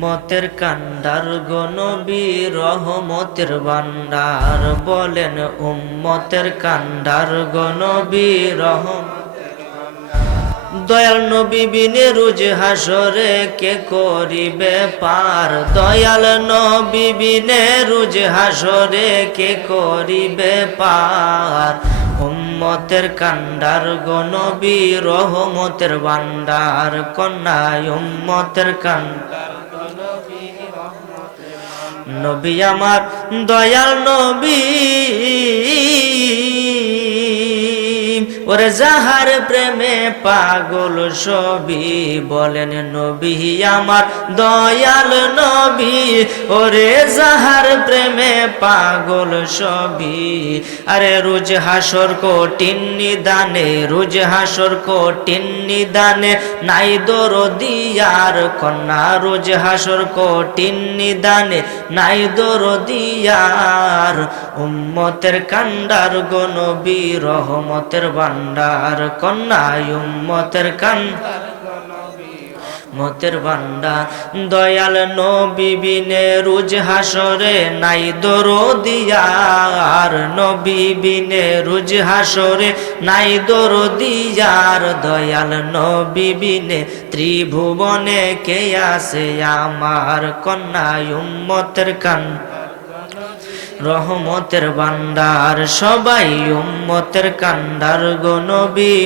উম্মতের কান্ডার গো নবী রহমতের ভান্ডার বলেন উম্মতের কান্ডার গো নবী দয়াল নবী বিনে রোজ হাসরে কে করিবে পার দয়াল নবী বিনে রোজ হাসরে কে করিবে পার উম্মতের কান্ডার গো নবী রহমতের ভান্ডার কন্যায় উম্মতের কান্ডার নবী আমার দয়াল নবী ওরে যাহার প্রেমে পাগল সবই বলেন নবী আমার দয়াল নবী ওরে যাহার প্রেমে পাগল সবই আরে রোজ হাসর কঠিন নিদানে রোজ হাসর কঠিন নিদানে নাই দরদিয়ার কন্যা রোজ হাসর কঠিন নিদানে নাই দরদিয়ার উম্মতের কান্ডার গো নবী রহমতের ভান্ডার কন্যায় উম্মতের কান্ডার মতের ভান্ডার দয়াল নবী বিনে রোজ হাসরে নাই দরদিয়ার নবী বিনে রোজ হাসরে নাই দরদিয়ার দয়াল নবী বিনে ত্রিভুবনে কে আছে আমার কন্যায় উম্মতের কান্ডার রহমতের ভান্ডার সবাই উম্মতের কান্ডার গো নবী